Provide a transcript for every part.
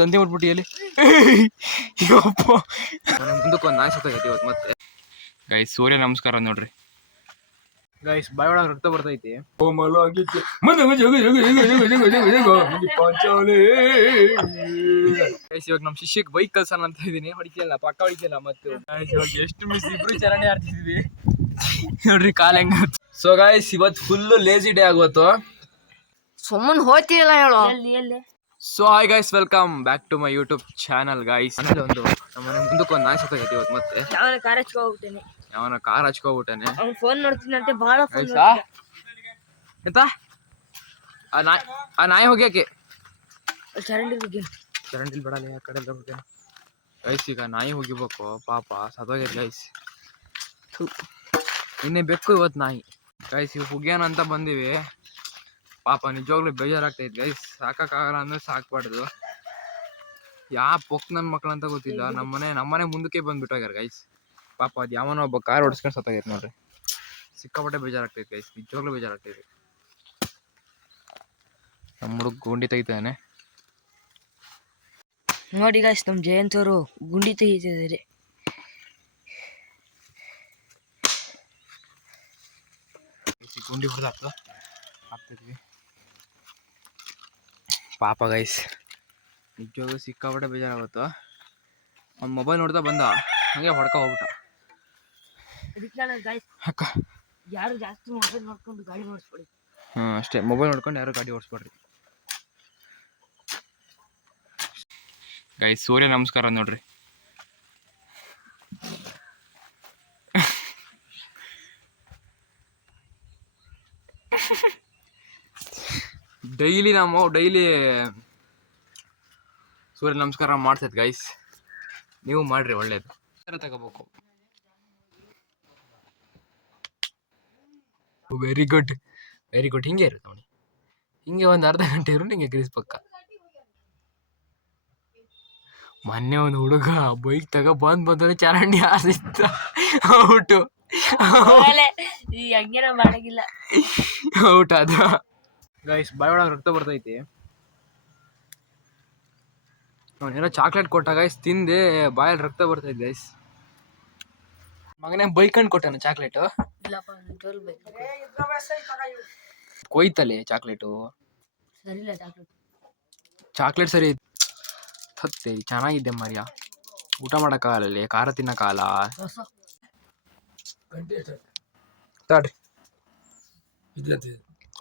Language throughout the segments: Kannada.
ದಂಧೆ ಮಾಡ್ಬಿಟ್ಟು ಎಲ್ಲಿ ಮುಂದಕ್ಕೆ ಒಂದು ನಾಯಿ ಸತ್ತಾಗೈತಿ ಇವತ್ತು ಮತ್ತೆ. ಗೈಸ್ ಸೂರ್ಯ ನಮಸ್ಕಾರ ನೋಡ್ರಿ ಗೈಸ್, ಬಾಯ್ ಒಳಗೆ ರಕ್ತ ಬರ್ತೈತಿ. ಇವಾಗ ನಮ್ ಶಿಷ್ಯಕ್ಕೆ ಬೈಕ್ ಕಲ್ಸೋಣ ಅಂತ ಇದೀನಿ. ಹೊಡಿಕಲ್ಲ ಪಕ್ಕ ಹೊಡಿಕಲ್ಲ ಮತ್ತು ಇವಾಗ ಎಷ್ಟು ಮಿಸ್ ಇಬ್ರು ಚರಂಡಿ ಆಡ್ತಿದ್ವಿ ನೋಡ್ರಿ ಕಾಲ್ ಹೆಂಗ. ಸೊ ಗೈಸ್ ಇವತ್ತು ಫುಲ್ ಲೇಜಿ ಡೇ ಆಗೋತು. ಸುಮ್ಮನೆ ಹೋಗ್ತಿರಲ್ಲ ಹೇಳು. So hi guys, welcome back to my YouTube channel guys. ಒಂದು ನಮ್ಮನೆ ಮುಂದಕ್ಕೆ ಒಂದು ನಾಯಿ ಸತ್ತಾಗೈತಿ ಇವತ್ತು ಮತ್ತೆ. ಯಾವನ ಕಾರ್ ಹಚ್ಕೋಬಿಟ್ಟೆ. ಫೋನ್ ನೋಡ್ತೀನಿ ಅಂತ ಬಹಳ ಎಂತ ಆ ನಾಯಿ ಹೋಗ್ಯಾಕೆ ಚರಂಡಿಲ್ ಬಿಡಲ್ಲ ಆ ಕಡೆ ಹೋಗ್ತೇನೆ ಗೈಸ್. ಈಗ ನಾಯಿ ಹೋಗಿಬೇಕು ಪಾಪ, ಸತ್ತೋಗೈತಿ ಗೈಸ್. ಇನ್ನೇ ಬೇಕು ಇವತ್ತು ನಾಯಿ ಗೈಸ್. ಇವ್ ಹುಗ್ಯಾನ ಅಂತ ಬಂದಿವಿ ಪಾಪ, ನಿಜವಾಗ್ಲೂ ಬೇಜಾರಾಗ್ತೈತಿ ಗೈಸ್. ಸಾಕಾಗಲ್ಲ ಅಂದ್ರೆ ಸಾಕ್ಬಾರ್ದು. ಪೊಕ್ ನನ್ನ ಮಕ್ಳು ಅಂತ ಗೊತ್ತಿಲ್ಲ. ನಮ್ಮನೆ ಮುಂದಕ್ಕೆ ಬಂದ್ಬಿಟ್ಟಾಗ್ಯಾರ ಗೈಸ್ ಪಾಪ. ಅದು ಯಾವನೋ ಒಬ್ಬ ಕಾರ್ ಓಡಿಸ್ಕೊಂಡು ಸತ್ತಾಗೈತೆ ನೋಡ್ರಿ. ಸಿಕ್ಕಾಪಟ್ಟೆ ಬೇಜಾರಾಗ್ತೈತಿ ಗೈಸ್, ನಿಜವಾಗ್ಲೂ ಬೇಜಾರಾಗ್ತೈತಿ. ನಮ್ಮ ಹುಡುಗ ಗುಂಡಿ ತೆಗಿತಾನೆ ನೋಡಿ ಗೈಸ್. ನಮ್ಮ ಜಯಂತ್ ಅವರು ಗುಂಡಿ ತೆಗಿತಿದ್ದಾರೆ. ಗುಂಡಿ ಹೊಡೆದಾಕ್ತ ಹಾಕ್ತಿದ್ವಿ ಪಾಪ ಗೈಸ್. ನಿಜವಾಗ್ಲೂ ಸಿಕ್ಕಾಪಟ್ಟೆ ಬೇಜಾರಾಗುತ್ತ. ಅವ್ನ ಮೊಬೈಲ್ ನೋಡ್ತಾ ಬಂದ, ಹಂಗೆ ಹೊಡ್ಕ ಹೋಗ್ಬಿಟ್ಟ. ಅಕ್ಕ ಯಾರು ಜಾಸ್ತಿ ಮೊಬೈಲ್ ನೋಡ್ಕೊಂಡು ಗಾಡಿ ಓಡಿಸ್ಬೇಡಿ. ಅಷ್ಟೇ, ಮೊಬೈಲ್ ನೋಡ್ಕೊಂಡು ಯಾರು ಗಾಡಿ ಓಡಿಸ್ಬೇಡ್ರಿ ಗೈಸ್. ಸೂರ್ಯ ನಮಸ್ಕಾರ ನೋಡ್ರಿ. ಡೈಲಿ ಸೂರ್ಯ ನಮಸ್ಕಾರ ಮಾಡ್ತೈತೆ ಗೈಸ್. ನೀವು ಮಾಡ್ರಿ, ಒಳ್ಳೇದು. ತಗೋಬೇಕು. Very good very good. ಹಿಂಗೆ ಇರುತ್ತೆ ನೋಡಿ, ಹಿಂಗೆ ಒಂದು ಅರ್ಧ ಗಂಟೆ ಇರು ಹಿಂಗೆ ಗ್ರೀಸ್ ಪಕ್ಕ. ಮೊನ್ನೆ ಒಂದು ಹುಡುಗ ಬೈಕ್ ಬಂದ್ರೆ ಚರಂಡಿ ಆಸಿತ್ತ ಔಟು ಮಾಡಂಗಿಲ್ಲ ಔಟ್ ಅದ ಗೈಸ್. ಬಾಯ್ ಒಳಗೆ ರಕ್ತ ಬರ್ತೈತಿ. ಏನೋ ಚಾಕ್ಲೇಟ್ ಕೊಟ್ಟ ಗೈಸ್, ತಿಂದೆ ಬಾಯಲ್ಲಿ ರಕ್ತ ಬರ್ತೈತಿ ಗೈಸ್. ಮಗನೇ ಬೈಕಂಡು ಕೊಟ್ಟಾನ ಚಾಕ್ಲೇಟು. ಕೊಯ್ತಲೆ ಚಾಕ್ಲೇಟು. ಚಾಕ್ಲೇಟ್ ಸರಿ ಹತ್ತೆ ಚೆನ್ನಾಗಿದ್ದೆ ಮರ್ಯ. ಊಟ ಮಾಡೋಕ್ಕಾಗಲ್ಲ, ಖಾರ ತಿನ್ನಕ್ಕಾಗಲ್ಲ. ತಡ್ರಿ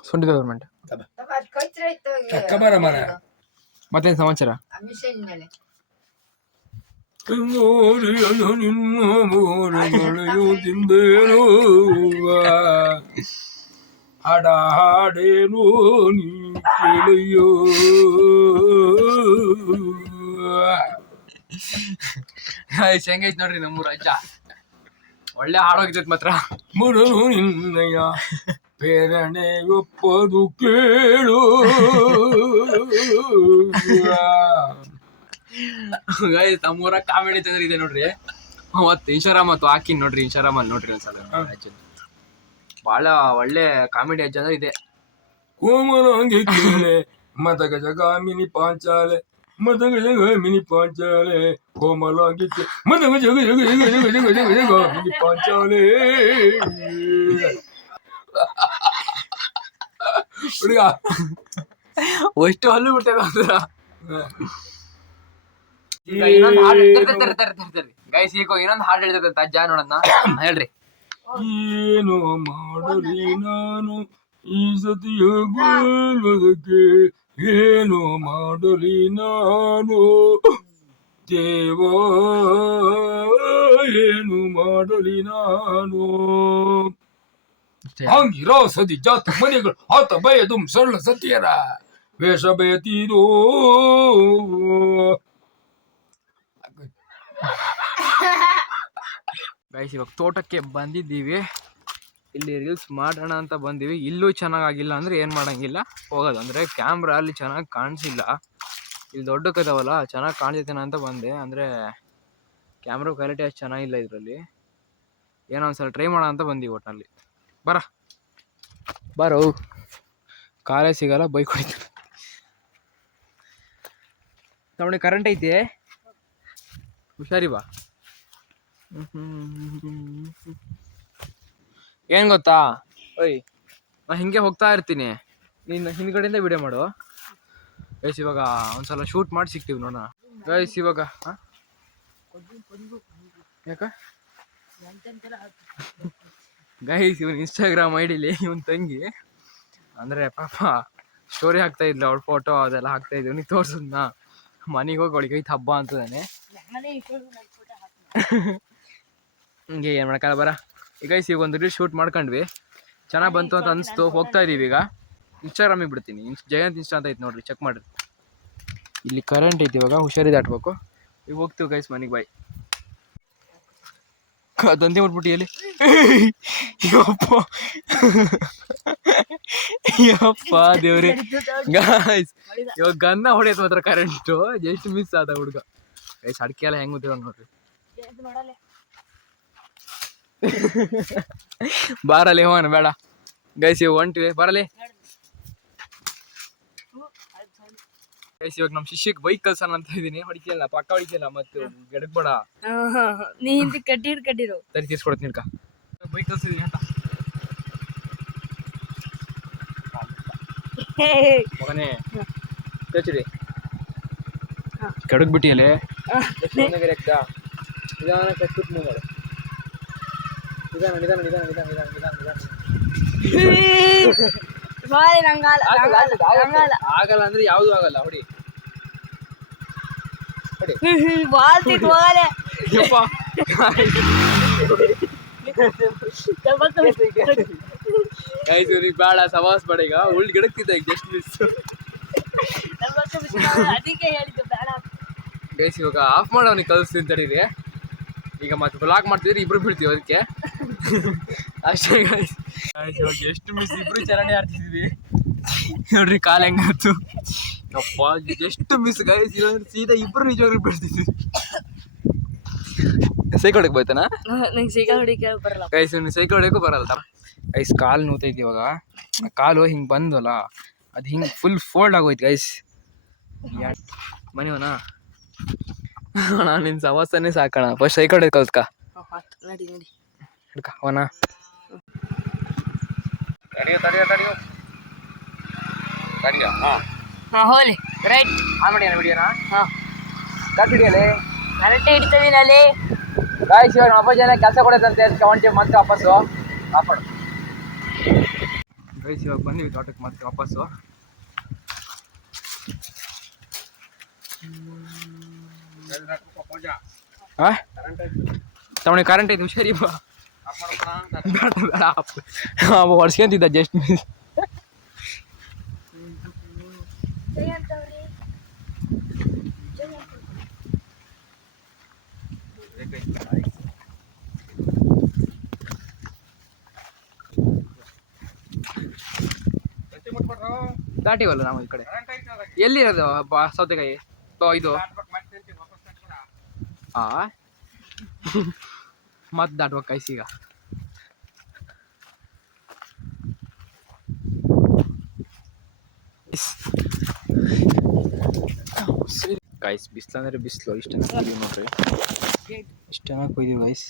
ಸುಂಡಿ ಗೌರ್ಮೆಂಟ್. ಮತ್ತೇನು ಸಮಾಚಾರ? ಹಾಡ ಹಾಡೇನು ನೀ ಕೇಳಿಯೋ. ಹೆಂಗೈತ್ ನೋಡ್ರಿ ನಮ್ಮೂರ ಅಜ್ಜ, ಒಳ್ಳೆ ಹಾಡೋಗಿದ್ದೈತ್ ಮಾತ್ರ. ಮುರುಳು ನಿನ್ನಯ್ಯ ಪ್ರೇರಣೆ ಒಪ್ಪದು ಕೇಳು. ಗೈಸ್ ನಮ್ಮೂರ ಕಾಮಿಡಿ ಇದೆ ನೋಡ್ರಿ. ಅವತ್ತು ಇನ್ಸ್ಟಾಗ್ರಾಮ್ ಮತ್ತು ಹಾಕಿನ್ ನೋಡ್ರಿ, ಇನ್ಸ್ಟಾಗ್ರಾಮಲ್ಲಿ ನೋಡ್ರಿ ಒಂದ್ಸಲ. ಬಹಳ ಒಳ್ಳೆ ಕಾಮಿಡಿ ಅಜ್ಜ ಅಂದ್ರೆ ಇದೆ. ಕೋಮಲಾಂಗಿ ಕೇಳೆ ಮದಗ ಜಗಾಮಿನಿ ಪಾಂಚಾಲೆ, ಮದಗ ಜಗಾಮಿನಿ ಪಾಂಚಾಲೆ, ಕೋಮಲಾಂಗಿ ಮದಗ ಜಗ ಜಗ ಜಗ ಜಗ ಜಗ ಜಗ ಜಗಾಮಿನಿ ಪಾಂಚಾಲೆ. ಹುಡುಗ ಅಷ್ಟು ಹಲ್ಲು ಬಿಡ್ತೇವೆ. ಇನ್ನೊಂದು ಹಾಡು ಗೈಸ್, ಈಗ ಇನ್ನೊಂದು ಹಾಡು ಹೇಳ್ತೈತೆ ಅಜ್ಜ, ನೋಡೋಣ ಹೇಳ್ರಿ. ಏನು ಮಾಡಲಿ ನಾನು ಈ ಸತಿಯ ಗೋಲ್ವದಕ್ಕೆ, ಏನು ಮಾಡಲಿ ನಾನು ದೇವ, ಏನು ಮಾಡಲಿ ನಾನು. ಹಂಗಿರೋ ಸದಿ ಜಾತ ಮನೆಗಳು ಆತ ಬಯದು ಸರಳ ಸತಿಯರ ವೇಷ ಬಯತೀರೋ. ಗೈಸ್ ಇವಾಗ ತೋಟಕ್ಕೆ ಬಂದಿದ್ದೀವಿ. ಇಲ್ಲಿ ರೀಲ್ಸ್ ಮಾಡೋಣ ಅಂತ ಬಂದೀವಿ. ಇಲ್ಲೂ ಚೆನ್ನಾಗಿಲ್ಲ ಅಂದರೆ ಏನು ಮಾಡೋಂಗಿಲ್ಲ, ಹೋಗೋದು. ಅಂದರೆ ಕ್ಯಾಮ್ರಾ ಅಲ್ಲಿ ಚೆನ್ನಾಗಿ ಕಾಣಿಸಿಲ್ಲ, ಇಲ್ಲಿ ದೊಡ್ಡಕ್ಕದಾವಲ್ಲ ಚೆನ್ನಾಗಿ ಕಾಣಿಸ್ತೇನೆ ಅಂತ ಬಂದೆ. ಅಂದರೆ ಕ್ಯಾಮ್ರಾ ಕ್ವಾಲಿಟಿ ಅಷ್ಟು ಚೆನ್ನಾಗಿಲ್ಲ ಇದರಲ್ಲಿ. ಏನೋ ಒಂದ್ಸಲ ಟ್ರೈ ಮಾಡೋಣ ಅಂತ ಬಂದೀವಿ ಒಟ್ಟಿನಲ್ಲಿ. ಬರೋ ಕಾಲೇ ಸಿಗಲ್ಲ, ಬೈಕ್ ಹೊಡಿತಾರೆ. ತವಣಿ ಕರೆಂಟ್ ಐತಿ, ಹುಷಾರಿ ಬಾ. ಏನ್ ಗೊತ್ತಾ, ಓಯ್ ನಾ ಹಿಂಗೆ ಹೋಗ್ತಾ ಇರ್ತೀನಿ, ನೀನು ಹಿಂದ್ಗಡೆಯಿಂದ ವಿಡಿಯೋ ಮಾಡು ಗೈಸ್. ಇವಾಗ ಒಂದ್ಸಲ ಶೂಟ್ ಮಾಡಿ ಸಿಗ್ತೀವಿ ನೋಡೋಣ ಗೈಸ್. ಇವಾಗ ಯಾಕ ಗೈಸ್, ಇವನ್ ಇನ್ಸ್ಟಾಗ್ರಾಮ್ ಐಡಿಲಿ ಇವನ್ ತಂಗಿ ಅಂದ್ರೆ ಪಾಪ ಸ್ಟೋರಿ ಹಾಕ್ತಾ ಇದ್ಲು, ಅವಳ ಫೋಟೋ ಅದೆಲ್ಲ ಹಾಕ್ತಾ ಇದ್ವಿ. ನೀ ತೋರ್ಸದ್ನ ಮನೆಗೆ ಹೋಗಿ ಅವಳಿಗೆ ಐತೆ ಹಬ್ಬ ಅಂತದಾನೆ. ಹಿಂಗೆ ಏನು ಮಾಡಕ್ಕಲ್ಲ ಬರ. ಈಗ ಗೈಸ್ ಈಗ ಒಂದು ರೀಲ್ ಶೂಟ್ ಮಾಡ್ಕೊಂಡ್ವಿ, ಚೆನ್ನಾಗಿ ಬಂತು ಅಂತ ಅನಿಸ್ತು. ಹೋಗ್ತಾ ಇದೀವಿ ಈಗ ಇನ್ಸ್ಟಾಗ್ರಾಮಿಗೆ ಬಿಡ್ತೀನಿ. ಜಯಂತ್ ಇನ್ಸ್ಟಾ ಅಂತ ಐತೆ ನೋಡ್ರಿ, ಚೆಕ್ ಮಾಡ್ರಿ. ಇಲ್ಲಿ ಕರೆಂಟ್ ಐತಿ, ಇವಾಗ ಹುಷಾರಿ ದಾಟ್ಬೇಕು. ಈಗ ಹೋಗ್ತೀವಿ ಗೈಸ್ ಮನೆಗೆ. ಬಾಯ್. ದಂಧೆ ಮಾಡ್ಬಿಟ್ಟು ಎಲ್ಲಿ ಯಪ್ಪ ಯಪ್ಪ ದೇವ್ರಿ ಗಾಯ್ಸ್. ಇವಾಗ ಗನ್ನ ಹೊಡೆಯತ್ ಮಾತ್ರ ಕರೆಂಟು ಜಸ್ಟ್ ಮಿಸ್ ಆದ ಹುಡುಗ ಗೈಸ್. ಅಡಿಕೆ ಎಲ್ಲ ಹೆಂಗ್ ಗೊತ್ತಿರೋ ನೋಡ್ರಿ. ಬಾರಲ್ಲಿ ಹೋಗೋಣ ಬೇಡ ಗೈಸ್, ಇವಾಗ ಹೊಂಟಿವಿ ಬರಲಿ ಗೈಸ್. ಇವಾಗ ನಮ್ಮ ಶಿಷ್ಯಕ್ಕೆ ಬೈಕ್ ಕಲ್ಸೋಣ ಅಂತ ಇದೀನಿ. ಹೊಡಿಕೆಲ್ಲ ಪಕ್ಕ ಹೊಡಿಕೆಲ್ಲ ಮತ್ತೆ ಗೆಡಕ್ಬೇಡ, ನೀ ಹಿಂದೆ ಕಟ್ಟಿರೋ ಸರಿ ತೀರ್ಸ್ಕೊಡ್ತೀನಿ ನಿಡ್ಕ. ಬೈಕ್ ಕಲ್ಸಿದೀನಿ ಅಂತ ಮಗನೇ ಕಚ್ಚಿರಿ ಕಡಗ್ ಬಿಟ್ಟಿಯಲ್ಲೇ. ನಿಧಾನ ಕಟ್ಬಿಟ್ಟು ಮೂವ್ ಮಾಡು. ನಿಧಾನ ನಿಧಾನ ನಿಧಾನ ನಿಧಾನ ನಿಧಾನ ನಿಧಾನ ನಿಧಾನ. ಆಗಲ್ಲ ಅಂದ್ರೆ ಯಾವ್ದು ಆಗಲ್ಲ. ಹೊಡಿ ಯಪ್ಪ ಬೇಡ ಸವಾಸ್ ಬೇಡ. ಈಗ ಉಳ್ಳಿ ಗಿಡಕ್ತಿದ್ದ ಈಗ ಜಸ್ಟ್ ಮಿಸ್ ಗೈಸ್. ಇವಾಗ ಆಫ್ ಮಾಡೋನಿಗೆ ಕಲಿಸ್ತೀನಿ ತಡೀರಿ. ಈಗ ಮತ್ತೆ ಬ್ಲಾಕ್ ಮಾಡ್ತಿದ್ರಿ, ಇಬ್ರು ಬೀಳ್ತೀವಿ ಅದಕ್ಕೆ ಅಷ್ಟೇ ಗೈಸ್. ಇವಾಗ ಎಷ್ಟು ಮಿಸ್, ಇಬ್ರು ಚರಂಡಿ ಆಡ್ತಿದ್ವಿ ನೋಡ್ರಿ ಕಾಲ ಹೆಂಗಾಯ್ತು. ಯಪ್ಪ ಎಷ್ಟು ಮಿಸ್ ಗೈಸ್. ಇಲ್ಲಾಂದ್ರೆ ಸೀದಾ ಇಬ್ರು ನಿಜವಾಗ್ಲೂ ಬೀಳ್ತಿದ್ವಿ. ಸೈಕಲ್ ಹೊಡಕ್ ಬೈತಾನ ನಂಗೆ ಸೈಕಲ್ ಹೊಡಿಕೆ ಬರಲ್ಲ ಗೈಸ್. ಸೈಕಲ್ ಹೊಡಕ್ಕೂ ಬರಲ್ಲ ಗೈಸ್. ಕಾಲು ನೋತೈತಿ ಇವಾಗ. ಕಾಲು ಹಿಂಗೆ ಬಂದ್ವಲ್ಲ, ಅದು ಹಿಂಗೆ ಫುಲ್ ಫೋಲ್ಡ್ ಆಗೋಯ್ತು ಗೈಸ್. ಮನೆಯವನಾ ನಾನು ನಿನ್ನ ಸವಾಸನೇ ಸಾಕಣ. ಫಸ್ಟ್ ಸೈಕಲ್ ಹೊಡಕ್ ಕಲ್ತ್ಕ ನಡಿ ನಡಿ ಹಿಡ್ಕ ಅವನ. ತಡಿಯೋ ತಡಿಯೋ ತಡಿಯೋ ತಡಿಯೋ. ಹಾಂ ಹೋಲಿ ರೈಟ್ ಆನ್ ಮಾಡಿಯಾನ ವಿಡಿಯೋನಾ? ಹಾಂ ಕಟ್ ಹಿಡಿಯಲೇ, ಕರೆಕ್ಟ್ ಹಿಡಿತೀವಿ ಅಲ್ಲಿ ಗಾಯ್ಸ್. ಇವಾಗ ನಮ್ಮ ಅಪ್ಪಾಜಿ ಎಲ್ಲ ಕೆಲಸ ಕೊಡೋದಂತೆ, ಅದಕ್ಕೆ ಹೊಂಟೀವಿ ಮತ್ತೆ ವಾಪಸ್ಸು. ಕಾಪಾಡು ಗೈಸ್. ಇವಾಗ ಬಂದಿವಿ ತೋಟಕ್ಕೆ ಮತ್ತೆ ವಾಪಸ್ಸು. ತವಣಿ ಕರೆಂಟ್ ಐತಿ, ಹುಷಾರಿ ಬಾ. ಹೊಡ್ಸ್ಕೊಂತಿದ್ದ ಜಸ್ಟ್ ಮಿಸ್. ದಾಟಿವಲ್ಲ ನಾವು ಈ ಕಡೆ. ಎಲ್ಲಿರೋದು ಸೌತೆಕಾಯಿ ಇದು? ಮತ್ತೆ ದಾಟ್ಬೇಕು ಕೈಸ್ ಈಗ. ಗೈಸ್ ಬಿಸಿಲು ಅಂದ್ರೆ ಬಿಸಿಲು. ಇಷ್ಟನ್ನ ಕೊಯ್ದೀವಿ ನೋಡ್ರಿ, ಇಷ್ಟನ್ನ ಕೊಯ್ದೀವಿ ಗೈಸ್.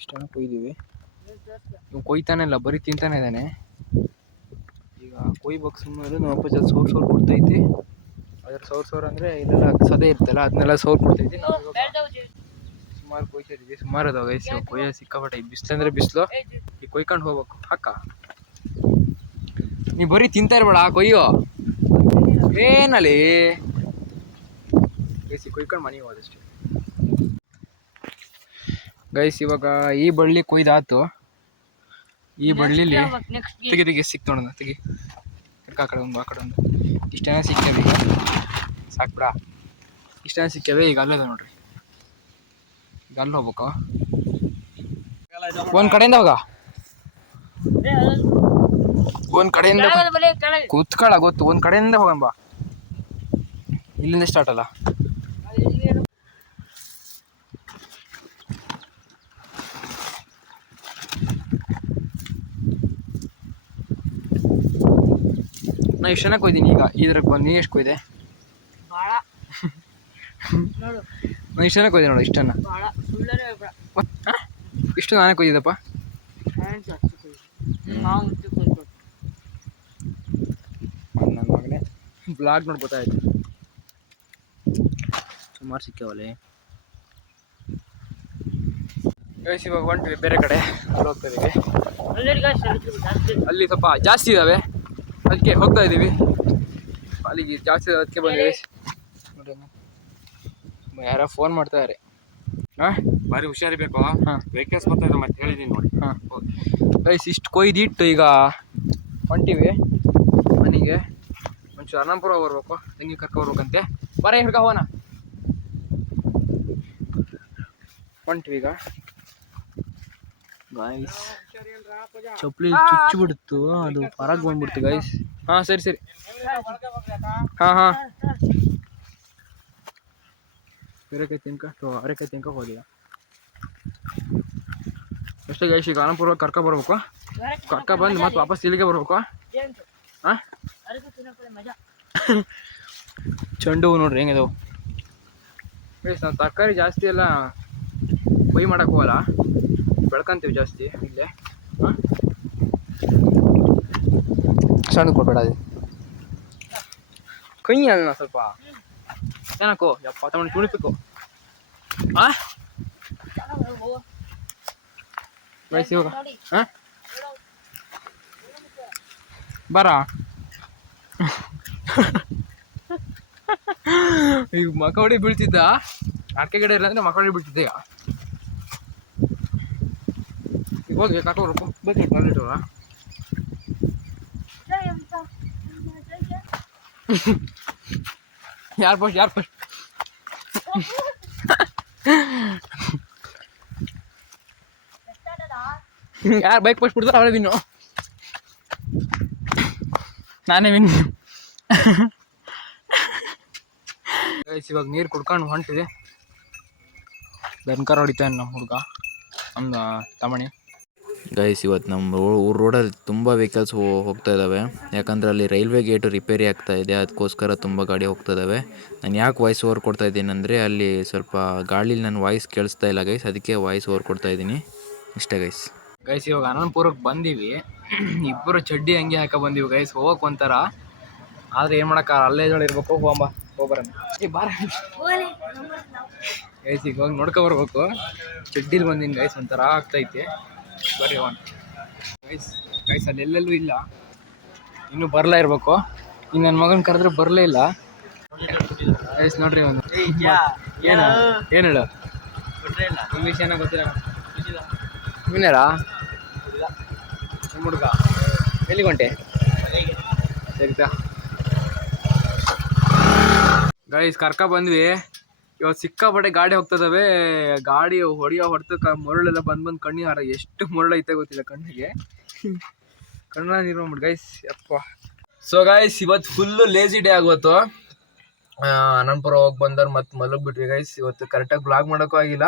ಇಷ್ಟನ್ನ ಕೊಯ್ದೀವಿ. ಇವ್ ಕೊಯ್ತಾನೆ ಇಲ್ಲ, ಬರೀ ತಿಂತಾನೆ ಇದ್ದಾನೆ. ಈಗ ಕೊಯ್ಬೇಕು ಸುಮ್ಮನೆ. ನಮ್ಮ ಅಪ್ಪ ಜೊತೆ ಸೋರ್ ಕೊಡ್ತೈತಿ. ಅದ್ರ ಸೌರ್ ಅಂದ್ರೆ ಇದೆಲ್ಲ ಸದೆ ಇರ್ತಲ್ಲ, ಅದನ್ನೆಲ್ಲ ಸೌರ್ ಕೊಡ್ತೈತಿ. ಸುಮಾರು ಕೊಯ್ತಿದ್ವಿ, ಸುಮಾರು ಅದಾವ ಗೈಸ್. ಕೊಯ್ಯ ಸಿಕ್ಕಾಪಟ್ಟೆ. ಬಿಸಿಲು ಅಂದ್ರೆ ಬಿಸಿಲು. ಈಗ ಕೊಯ್ಕೊಂಡು ಹೋಗ್ಬೇಕು. ಹಾಕ ನೀ ಬರೀ ತಿಂತಾ ಇರ್ಬೇಡ, ಕೊಯ್ಯೋ ಏನಲ್ಲಿ ಗೈಸ್. ಕೊಯ್ಕೊಂಡು ಮನೆಗೆ ಹೋದಷ್ಟೇ ಗೈಸ್. ಇವಾಗ ಈ ಬಳ್ಳಿ ಕೊಯ್ದಾತು. ಈ ಬಳ್ಳಿಲಿ ತೆಗಿ ಸಿಕ್ತೋಣ. ತೆಗಿ ಆ ಕಡೆ ಒಂದು, ಆ ಕಡೆ ಒಂದು. ಇಷ್ಟೇನ ಸಿಕ್ಕೇವೆ ಈಗ, ಸಾಕ್ಬಿಡ. ಇಷ್ಟೇನ ಸಿಕ್ಕೇವೆ. ಈಗ ಅಲ್ಲದ ನೋಡ್ರಿ, ಈಗ ಅಲ್ಲಿ ಹೋಗ್ಬೇಕು. ಒಂದ್ ಕಡೆಯಿಂದ ಹೋಗ, ಒಂದ್ ಕಡೆಯಿಂದ ಕೂತ್ಕೊಳ್ಳ. ಗೊತ್ತು, ಒಂದ್ ಕಡೆಯಿಂದ ಹೋಗೋಣ ಬಾ. ಇಲ್ಲಿಂದ ಸ್ಟಾರ್ಟ್ ಅಲ್ಲ. ನಾ ಇಷ್ಟನ್ನ ಕೊಯ್ದೀನಿ ಈಗ ಇದ್ರಾಗ ಬಂದು ನೀ ಎಷ್ಟು ಕೊಯ್ದೆ? ಭಾಳ ನೋಡು ನಾ ಇಷ್ಟನ್ನ ಕೊಯ್ದೆ ನೋಡು ಇಷ್ಟನ್ನ. ಭಾಳ ಸುಳ್ಳರೇ ಬೇಡ. ಇಷ್ಟು ನಾನೇ ಕೊಯ್ದಿದ್ದಪ್ಪ. ನಾವು ಮುಂಚೆ ಕೊಯ್ದು ನನ್ನ ಮಗನೇ ಬ್ಲಾಗ್ ನೋಡ್ಬೋತಾ ಆಯ್ತು. ಸುಮಾರು ಸಿಕ್ಕಾವಲ್ಲಿ ಗೈಸ್. ಇವಾಗ ಹೊಂಟ್ವಿ ಬೇರೆ ಕಡೆ ಹೋಗ್ತಾ ಇದೀವಿ. ಅಲ್ಲಿ ಸ್ವಲ್ಪ ಜಾಸ್ತಿ ಇದಾವೆ ಅದಕ್ಕೆ ಹೋಗ್ತಾ ಇದ್ದೀವಿ. ಅಲ್ಲಿಗೆ ಜಾಸ್ತಿ ಅದಕ್ಕೆ ಬಂದಿವಿ. ಯಾರೋ ಫೋನ್ ಮಾಡ್ತಾ ಇದ್ದಾರೆ. ಬಾರಿ ಹುಷಾರಿಬೇಕು. ಹಾಂ ವೆಹಿಕಲ್ಸ್ ಬರ್ತಾ ಇದೆ ಮತ್ತೆ ಹೇಳಿದೀನಿ ನೋಡಿ. ಹಾಂ ಗೈಸ್ ಇಷ್ಟು ಕೊಯ್ದಿಟ್ಟು ಈಗ ಹೊಂಟಿವಿ ಮನೆಗೆ. ಒಂಚೂರು ಅನಂತಪುರ ಬರ್ಬೇಕು, ತಂಗಿ ಕರ್ಕೊ ಬರ್ಬೇಕಂತೆ. ಬರ ಹಿಡ್ಕ ಹೋಗೋಣ. ಹೊಂಟಿವಿ ಈಗ ಗೈಸ್. ಚಪ್ಪಲಿ ಚುಚ್ಚಿ ಬಿಡ್ತು, ಅದು ಹೊರಗೆ ಬಂದ್ಬಿಡ್ತು ಗೈಸ್. ಹಾಂ ಸರಿ ಸರಿ. ಹಾಂ ಹಾಂ ಬೇರೆಕಾಯಿ ಅವರೆಕಾಯಿ ತಿನ್ಕ ಹೋದಿಯ ಅಷ್ಟೇ ಗೈಸ್. ಈಗ ಅನಂತಪುರ ಕರ್ಕೊಬರ್ಬೇಕು. ಬಂದು ಮತ್ತೆ ವಾಪಸ್ ಇಲ್ಲಿಗೆ ಬರ್ಬೇಕು. ಹಾಂ ಚೆಂಡು ಹೂ ನೋಡ್ರಿ ಹೆಂಗಿದಾವೆ ಗೈಸ್. ನಾವು ತರಕಾರಿ ಜಾಸ್ತಿ ಎಲ್ಲ ಬೈ ಮಾಡಕ್ಕೆ ಹೋಗಲ್ಲ, ಬೆಳ್ಕೊಂತೀವಿ ಜಾಸ್ತಿ ಇಲ್ಲೇ. ಹಾಂ ಸಣ್ಣ ಕೊಡ್ಬೇಡ ಅದು ಕೈ ಅಲ್ಲ ಸ್ವಲ್ಪ ಏನಕ್ಕೋ ಯಪ್ಪ ತಗೊಂಡು ತುಳಿಬೇಕು. ಹಾಂ ಗೈಸ್ ಇವಾಗ ಹಾಂ ಬರ ಈಗ ಮಕವಡಿ ಬೀಳ್ತಿದ್ದ. ಅಡಿಕೆ ಗಿಡ ಇಲ್ಲ ಅಂದ್ರೆ ಮಕವಡಿ ಬೀಳ್ತಿದ್ದೆ. ಈಗ ಹೋಗಿ ಕರ್ಕೊಬೇಕು ಬೇಕು ಕ್ವಾಲಿಟಿವ. ಯಾರು ಫಸ್ಟ್ ಯಾರು ಬೈಕ್ ಫಸ್ಟ್ ಬಿಡ್ತಾರೆ ಅವರೇ ವಿನ್ನು. ನಾನೇ ವಿನ್. ಇವಾಗ ನೀರು ಕುಡ್ಕೊಂಡು ಹೊಂಟಿದೆ. ಬೆನ್ಕರ್ ಹೊಡಿತಾನೆ ನಮ್ಮ ಹುಡುಗ, ನಮ್ಮ ತಮಣಿ. ಗೈಸ್ ಇವತ್ತು ನಮ್ಮ ರೋಡಲ್ಲಿ ತುಂಬ ವೆಹಿಕಲ್ಸ್ ಹೋಗ್ತಾ ಇದ್ದಾವೆ. ಯಾಕಂದರೆ ಅಲ್ಲಿ ರೈಲ್ವೆ ಗೇಟು ರಿಪೇರಿ ಆಗ್ತಾ ಇದೆ, ಅದಕ್ಕೋಸ್ಕರ ತುಂಬ ಗಾಡಿ ಹೋಗ್ತಾ ಇದ್ದಾವೆ. ನಾನು ಯಾಕೆ ವಾಯ್ಸ್ ಓವರ್ ಕೊಡ್ತಾ ಇದ್ದೀನಿ ಅಂದರೆ ಅಲ್ಲಿ ಸ್ವಲ್ಪ ಗಾಡೀಲಿ ನನ್ನ ವಾಯ್ಸ್ ಕೇಳಿಸ್ತಾ ಇಲ್ಲ ಗೈಸ್, ಅದಕ್ಕೆ ವಾಯ್ಸ್ ಓವರ್ ಕೊಡ್ತಾ ಇದ್ದೀನಿ ಇಷ್ಟೇ ಗೈಸ್. ಇವಾಗ ಅನಂತಪುರಕ್ಕೆ ಬಂದೀವಿ. ಇಬ್ಬರು ಚಡ್ಡಿ ಹಂಗೆ ಹಾಕ ಬಂದೀವಿ ಗೈಸ್. ಹೋಗಕ್ಕೆ ಒಂಥರ, ಆದರೆ ಏನು ಮಾಡೋಕ್ಕ ಅಲ್ಲೇ ಇರಬೇಕು. ಹೋಗ್ಬರ ಬಾರ ಗೈಸ್. ಈಗ ಹೋಗಿ ನೋಡ್ಕೊಬರ್ಬೇಕು. ಚಡ್ಡಿಲಿ ಬಂದೀನಿ ಗೈಸ್, ಒಂಥರ ಆಗ್ತೈತೆ. ಬರ್ರಿ ಹೋಗೋಣ ಗೈಸ್. ಅಲ್ಲಿ ಎಲ್ಲೆಲ್ಲೂ ಇಲ್ಲ, ಇನ್ನೂ ಬರಲೇ ಇರಬೇಕು. ಈಗ ನನ್ನ ಮಗನ ಕರೆದ್ರೆ ಬರಲೇ ಇಲ್ಲ ಗೈಸ್. ನೋಡ್ರಿ ಒಂದು ಏನು ಹೇಳು ಇಂಗ್ಲೀಷ್ ಏನೋ ಗೊತ್ತಿಲ್ಲ. ಇವನೇರಾ ನಿಮ್ಮ ಹುಡುಗ? ಎಲ್ಲಿಗೆ ಹೊಂಟೆ? ಸರಿತಾ ಗೈಸ್ ಬಂದ್ವಿ. ಇವತ್ತು ಸಿಕ್ಕಾಪಟ್ಟೆ ಗಾಡಿ ಹೋಗ್ತದವೆ. ಗಾಡಿ ಹೊಡೆತಕ್ಕೆ ಮರಳೆಲ್ಲ ಬಂದು ಕಣ್ಣಿಗೆ ಹಾರ. ಎಷ್ಟು ಮರಳೈತೆ ಗೊತ್ತಿಲ್ಲ ಕಣ್ಣಿಗೆ. ಕಣ್ಣ ನೀರು ಬಂದ್ಬಿಟ್ಟು ಗೈಸ್ ಯಪ್ಪ. ಸೊ ಗೈಸ್ ಇವತ್ತು ಫುಲ್ಲು ಲೇಜಿ ಡೇ ಆಗೋತು. ಅನಂತಪುರ ಹೋಗಿ ಬಂದವ್ರು ಮತ್ತೆ ಮಲಗ್ಬಿಟ್ವಿ ಗೈಸ್. ಇವತ್ತು ಕರೆಕ್ಟಾಗಿ ಬ್ಲಾಗ್ ಮಾಡೋಕ್ಕೂ ಆಗಿಲ್ಲ,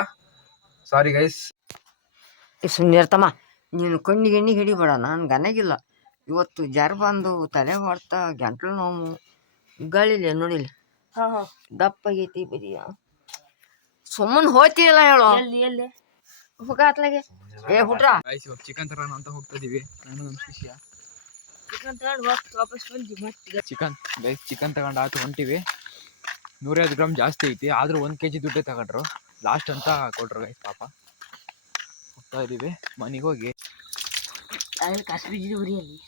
ಸಾರಿ ಗೈಸ್. ಸುಂದರ್ತಮ್ಮ ನೀನು ಕಣ್ಣಿಗೆ ಹಿಡಿಬೇಡ, ನಾನು ಗನಗಿಲ್ಲ. ಇವತ್ತು ಜರ ಬಂದು ತಲೆ ಹೊಡ್ತಾ ಗಂಟ್ಲು ನೋವು ಗಾಳಿಲ್ಲ ನೋಡಿಲ್ಲ. ದಪ್ಪಾಗೈತಿ ಬದಿಯ ಸುಮ್ಮನೆ ಹೋಗ್ತಿಲ್ಲ ಹೇಳು. ಎಲ್ಲಿ ಹೋಗ ಅತ್ಲಾಗೆ ಏ ಹುಟ್ರ ಗೈಸ್ ಇವಾಗ ಚಿಕನ್ ತರೋಣ ಅಂತ ಹೋಗ್ತಾ ಇದೀವಿ ನಾನು ನಮ್ಮ ಶಿಷ್ಯ. ಚಿಕನ್ ತಗೊಂಡು ವಾಪಸ್ ಬಂದು ಮತ್ತೆ ಚಿಕನ್ ತಗೊಂಡು ಆತು ಹೊಂಟಿವಿ. 150 ಗ್ರಾಮ್ ಜಾಸ್ತಿ ಐತಿ, ಆದರೂ 1 kg ದುಡ್ಡೇ ತಗೊಂಡ್ರು. ಲಾಸ್ಟ್ ಅಂತ ಕೊಟ್ರು ಗೈಸ್. ಪಾಪ ಹೋಗ್ತಾ ಇದೀವಿ ಮನೆಗೆ ಹೋಗಿ. ಕಾಶ್ಮೀರಿ ಉರಿಯಲ್ಲಿ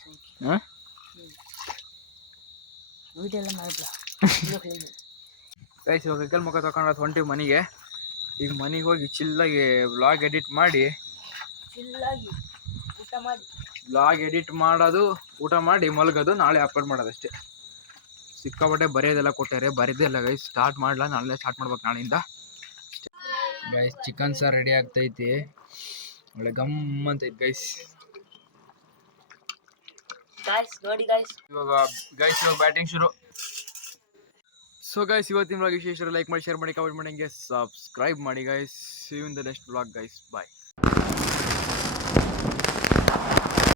ಹಾಂ ಊಟೆಲ್ಲ ಮಾಡಿಲ್ಲ ಗೈಸ್. ಇವಾಗ ಕೈಕಲ್ ಮುಖ ತಗೊಂಡು ಹೊಂಟಿವಿ ಮನೆಗೆ. ಈಗ ಮನೆಗೆ ಹೋಗಿ ಚಿಲ್ಲಾಗಿ ವ್ಲಾಗ್ ಎಡಿಟ್ ಮಾಡಿ ಊಟ ಮಾಡಿ ವ್ಲಾಗ್ ಎಡಿಟ್ ಮಾಡೋದು, ಊಟ ಮಾಡಿ ಮಲಗೋದು, ನಾಳೆ ಅಪ್ಲೋಡ್ ಮಾಡೋದಷ್ಟೇ. ಸಿಕ್ಕಾಪಟ್ಟೆ ಬರೆಯೋದೆಲ್ಲ ಕೊಟ್ಟಾರೆ, ಬರೆಯೋದೆಲ್ಲ ಗೈಸ್. ಸ್ಟಾರ್ಟ್ ಮಾಡಲ್ಲ, ನಾಳೆ ಸ್ಟಾರ್ಟ್ ಮಾಡ್ಬೇಕು ನಾಳೆಯಿಂದ ಗೈಸ್. ಚಿಕನ್ ಸಾರು ರೆಡಿ ಆಗ್ತೈತಿ, ಒಳ್ಳೆ ಗಮ್ ಅಂತೈತಿ ಗೈಸ್. ನೋಡಿ ಇವಾಗ ಬ್ಯಾಟಿಂಗ್ ಶುರು. ಸೊ ಗೈಸ್ ಇವತ್ತಿನ ವ್ಲಾಗ್ ವಿಶೇಷ ಲೈಕ್ ಮಾಡಿ, ಶೇರ್ ಮಾಡಿ, ಕಮೆಂಟ್ ಮಾಡಿ, ಹಂಗೆ ಸಬ್ಸ್ಕ್ರೈಬ್ ಮಾಡಿ guys. See you in the next vlog guys. Bye.